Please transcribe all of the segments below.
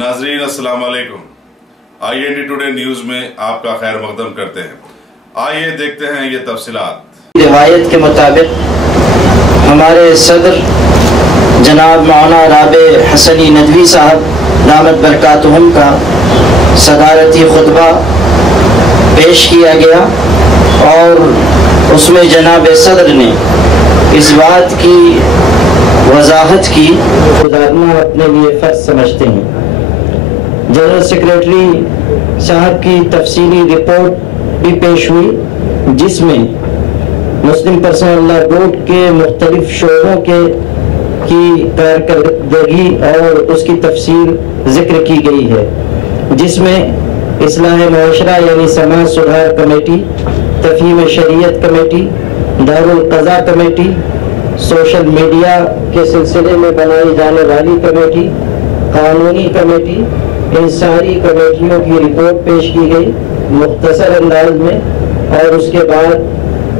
नाजरीन अस्सलाम वालेकुम। IND टुडे न्यूज में आपका खैर मकदम करते हैं। आइए देखते हैं ये तफसीलात। रिवायत के मुताबिक हमारे सदर जनाब मौलाना राबे हसनी नदवी साहब दामत बरकातुहुम का सदारती खुतबा पेश किया गया और उसमें जनाब सदर ने इस बात की वजाहत की गुजारना अपने लिए फ़र्ज समझते हैं। जनरल सेक्रेटरी साहब की तफसीली रिपोर्ट भी पेश हुई जिसमें मुस्लिम पर्सनल लॉ बोर्ड के मुख्तलिफ शोबों की कारकर्दगी और उसकी तफसील जिक्र की गई है, जिसमें इस्लाह मुआशरा यानी समाज सुधार कमेटी, तफहीम शरीयत कमेटी, दारुल क़ज़ा कमेटी, सोशल मीडिया के सिलसिले में बनाई जाने वाली कमेटी, कानूनी कमेटी, इन सारी कमेटियों की रिपोर्ट पेश की गई मुख्तसर अंदाज में और उसके बाद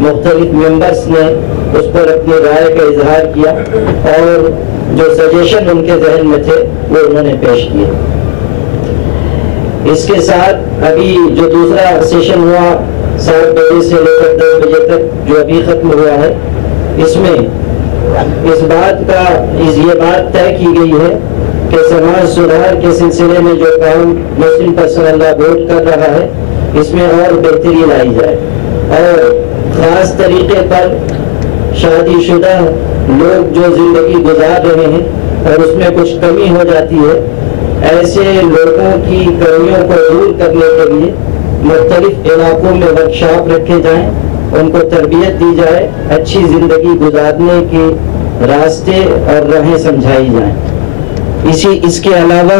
मुख्तलिफ मेंबर्स ने उस पर अपनी राय का इजहार किया और जो सजेशन उनके जहन में थे वो उन्होंने पेश किए। इसके साथ अभी जो दूसरा सेशन हुआ 7 बजे से लेकर 10 बजे तक जो अभी खत्म हुआ है, इसमें ये बात तय की गई है कि समाज सुधार के सिलसिले में जो काम मुस्लिम पर्सनल लॉ बोर्ड कर रहा है इसमें और बेहतरी लाई जाए और ख़ास तरीके पर शादीशुदा लोग जो ज़िंदगी गुजार रहे हैं और उसमें कुछ कमी हो जाती है, ऐसे लोगों की कमियों को दूर करने के लिए मुख्तलिफ इलाकों में वर्कशॉप रखे जाएं, उनको तरबियत दी जाए, अच्छी ज़िंदगी गुजारने के रास्ते और राहें समझाई जाएं। इसके अलावा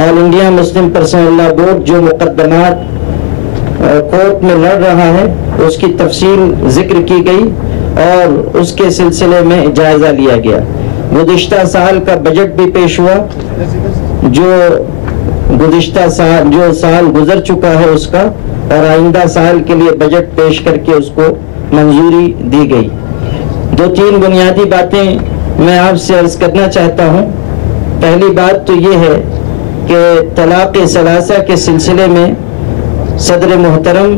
all India Muslim personal law board जो मुकदमात कोर्ट में लड़ रहा है उसकी तफसील जिक्र की गई और उसके सिलसिले में जायज़ा लिया गया। गुज़िश्ता साल का बजट भी पेश हुआ, जो साल गुजर चुका है उसका, और आइंदा साल के लिए बजट पेश करके उसको मंजूरी दी गई। 2-3 बुनियादी बातें मैं आपसे अर्ज करना चाहता हूँ। पहली बात तो ये है कि तलाक़ सलासा के सिलसिले में सदर मोहतरम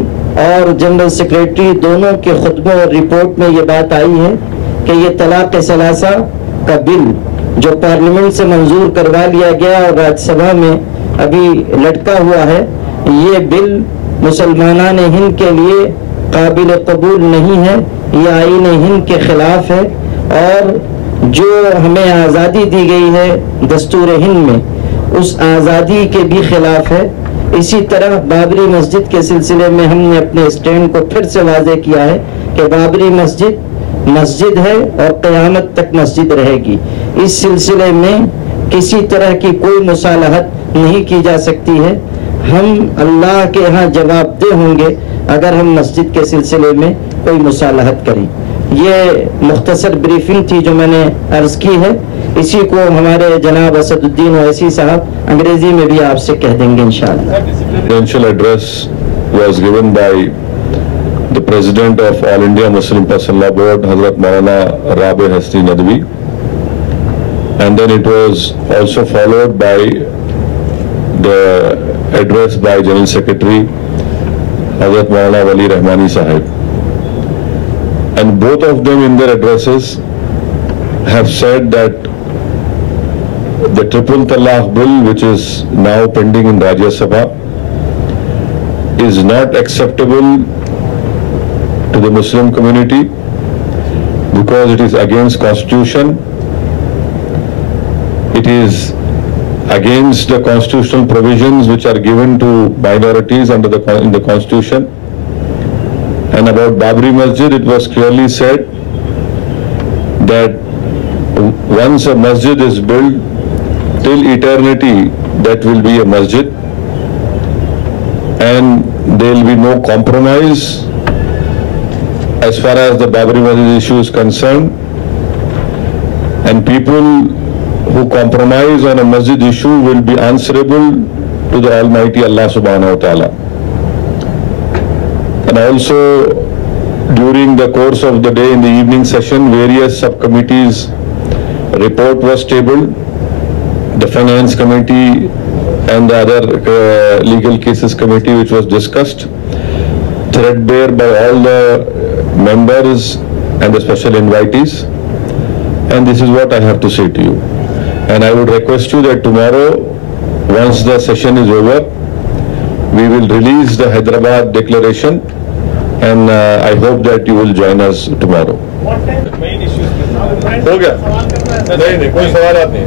और जनरल सेक्रेटरी दोनों के खुतबों और रिपोर्ट में ये बात आई है कि ये तलाक़ सलासा का बिल जो पार्लियामेंट से मंजूर करवा लिया गया और राज्यसभा में अभी लटका हुआ है, ये बिल मुसलमानान हिंद के लिए काबिल कबूल नहीं है, ये आईन हिंद के ख़िलाफ़ है और जो हमें आज़ादी दी गई है दस्तूर हिंद में उस आज़ादी के भी ख़िलाफ़ है। इसी तरह बाबरी मस्जिद के सिलसिले में हमने अपने स्टैंड को फिर से वाज़ेह किया है कि बाबरी मस्जिद है और क़यामत तक मस्जिद रहेगी। इस सिलसिले में किसी तरह की कोई मुसालहत नहीं की जा सकती है। हम अल्लाह के यहाँ जवाबदेह होंगे अगर हम मस्जिद के सिलसिले में कोई मुसालहत करें। ये मुख्तसर ब्रीफिंग थी जो मैंने अर्ज़ की है, इसी को हमारे जनाब असदुद्दीन ओवैसी साहब अंग्रेजी में भी आपसे कह देंगे इंशाअल्लाह। Presidential address was given by the President of All India Muslim Personnel Law Board, Hazrat Maulana Rabe Hasni Nadwi, and then it was also followed by the address by General Secretary Hazrat Maulana Wali Rahmani Sahib. And both of them in their addresses have said that the Triple Talaq bill, which is now pending in Rajya Sabha, is not acceptable to the Muslim community because it is against Constitution. It is against the constitutional provisions which are given to minorities in the Constitution. And about Babri Masjid, it was clearly said that once a masjid is built, till eternity that will be a masjid, and there will be no compromise as far as the Babri Masjid issue is concerned, and people who compromise on a masjid issue will be answerable to the Almighty Allah Subhanahu wa Ta'ala. And also during the course of the day in the evening session, various subcommittees report was tabled. The Finance Committee and the other legal cases committee, which was discussed, threadbare by all the members and the special invitees. And this is what I have to say to you. And I would request you that tomorrow, once the session is over, we will release the Hyderabad declaration, and I hope that you will join us tomorrow. हो गया? नहीं कोई सवाल नहीं,